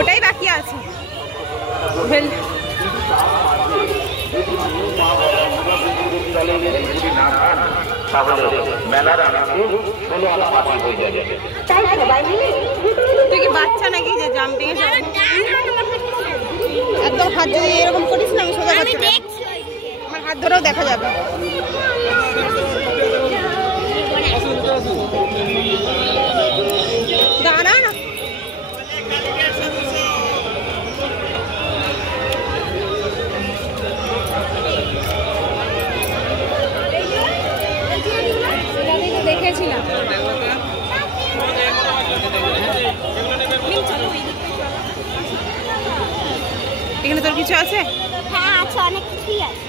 ওটাই বাকি আছে। তুই কি বাচ্চা নাকি যে জাম্পিং একদম হাত যদি এরকম করিস না আমি সোজা করতে পারি, আমার হাত ধরেও দেখা যাবে। দাঁড়া না, দেখেছিলাম এখানে তোর কিছু আছে? হ্যাঁ আছে, অনেক কিছুই আছে।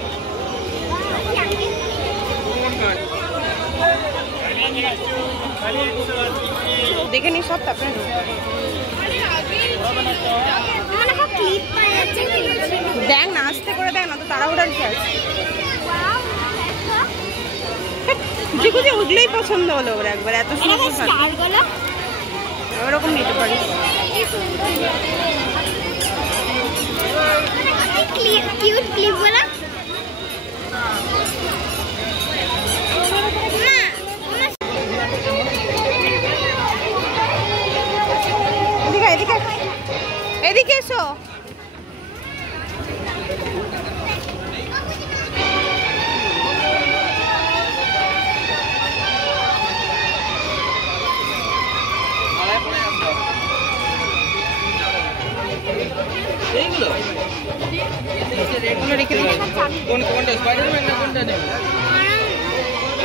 দেখে নি সব, তারপরে দেখ না, আস্তে করে দেখ না তো, তাড়াহুড়ার কি আছে? যে ওগুলোই পছন্দ হলো ওর একবার, এত সুন্দর ওরকম নিতে পারিস। কিউট ক্লিপ গুলো এদিকে এদিকে এসো।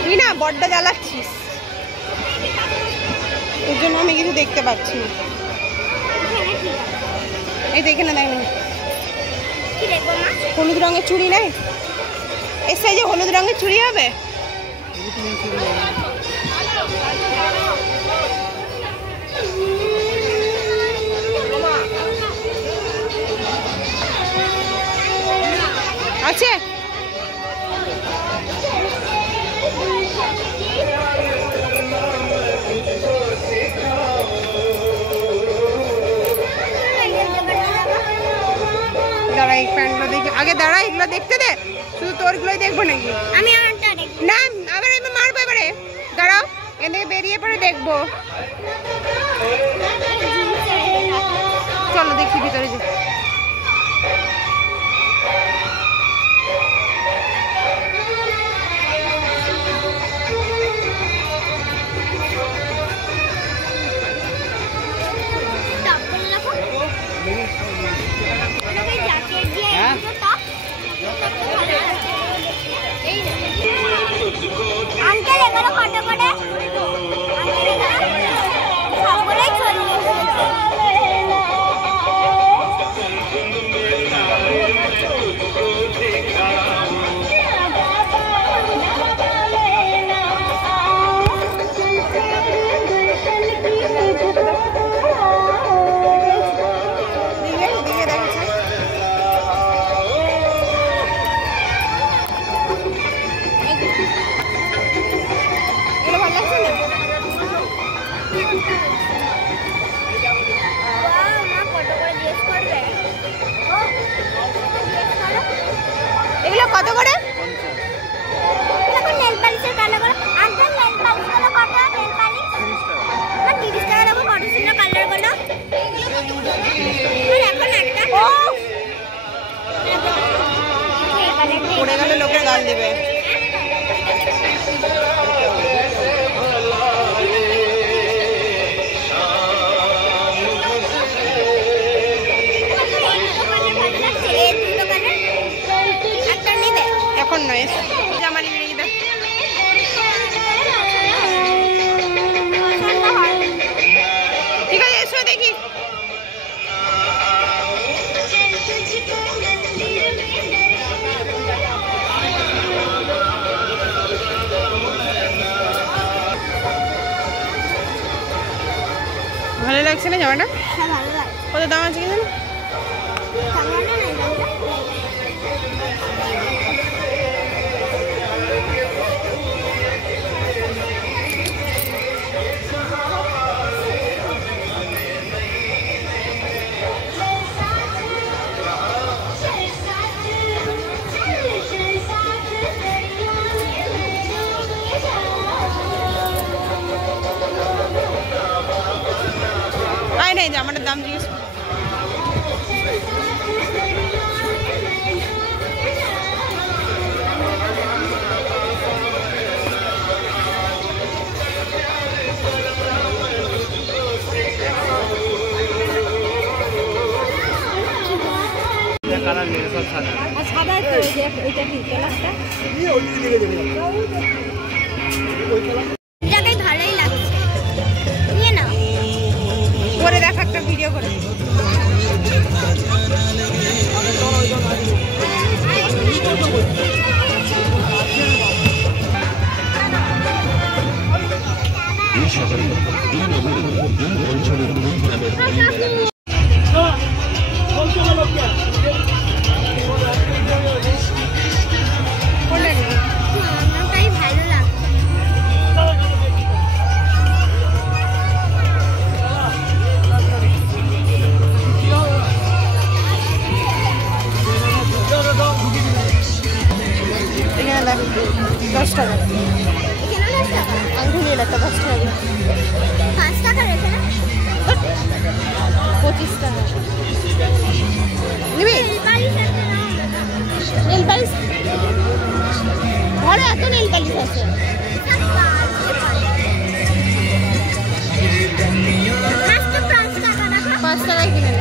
তুই না বড্ডা জ্বালাচ্ছিস, ওর জন্য আমি কিছু দেখতে পাচ্ছি না। এই দেখে না, দেখ না হলুদ রঙের চুড়ি নেই, এর সাইজে হলুদ রঙের চুড়ি হবে। আছে দাঁড়া, এই প্যান্টগুলো দেখি আগে, দাঁড়া এগুলো দেখতে দে, শুধু তোরগুলোই দেখবো নাকি? আমি আমারটা দেখব না, আবার আমি মারবো এবারে, দাঁড়াও এখান থেকে বেরিয়ে পরে দেখবো। চলো দেখি ভিতরে যে আঙ্কেল এগুলো কত করে? সবগুলোই লাগছে না জামাটা? হ্যাঁ ভালো লাগে। কত দাম আছে কি জানো? জামাটার দাম জিজ্ঞেস ভালোই লাগছে, নিয়ে নাও। করে দেখ একটা ভিডিও করে। $10 টাকা আঙ্গুলি একটা 10 টাকা 5 টাকা রেখে না 25 টাকা নিবি নীল পালিশ ঘরে এত নীল পালিশ আছে 5 টাকায় কিনে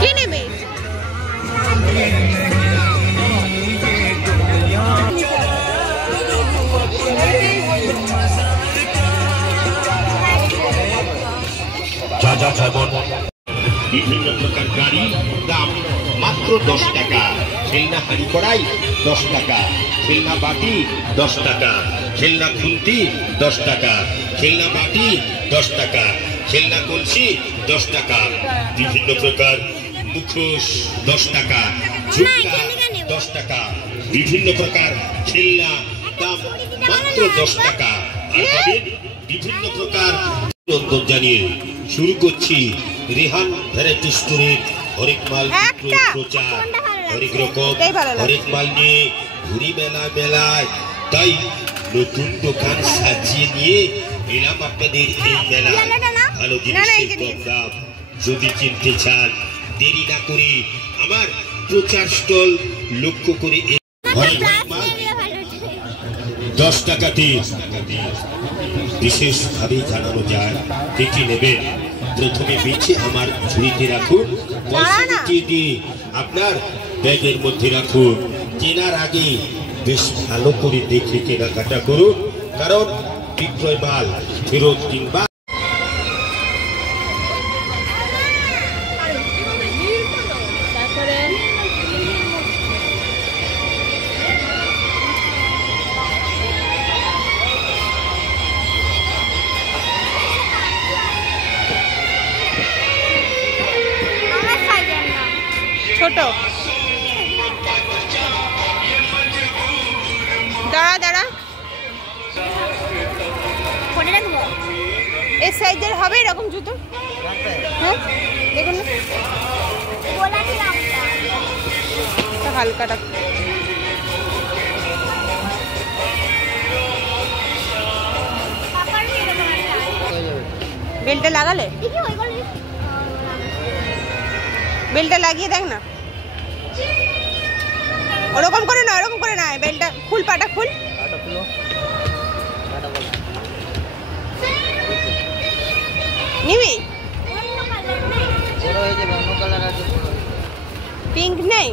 কি নেবে বিভিন্ন প্রকার গাড়ি দাম মাত্র 10 টাকা। খেলনা হাঁড়ি কড়াই 10 টাকা, খেলনা বাটি 10 টাকা, খেলনা খুন্তি 10 টাকা, খেলনা বাটি 10 টাকা, খেলনা কলসি 10 টাকা, বিভিন্ন প্রকার মুখোশ 10 টাকা, ঝুমকা 10 টাকা, বিভিন্ন প্রকার খেলনা দাম মাত্র 10 টাকা। আর পাবেন বিভিন্ন প্রকার নন্দন জানিয়ে শুরু করছি রেহান ভ্যারাইটি স্টোরের হরেক মাল প্রচার। হরেক রকম হরেক মাল নিয়ে ঘুরি মেলায়, তাই নতুন দোকান সাজিয়ে নিয়ে এলাম আপনাদের এই মেলায়। ভালো জিনিসের কম দাম, যদি কিনতে চান দেরি না করে আমার প্রচার স্টল লক্ষ্য করে হরেক মাল 10 টাকাতে বিশেষভাবে জানানো যায় কি নেবেন। প্রথমে বেছে আমার ঝুড়িতে রাখুন, পয়সা দিয়ে আপনার ব্যাগের মধ্যে রাখুন। কেনার আগে বেশ ভালো করে দেখে কেনাকাটা করুন, কারণ বিক্রয় মাল ফেরত কিংবা ছোট দাঁড়া এই সাইজের হবে এরকম জুতো? হ্যাঁ দেখুন হালকাটা বেলটা লাগালে বেলটা লাগিয়ে দেখ না, ওরকম করে না বেলটা খুল, পাটা খুল। নিবি পিঙ্ক নেই?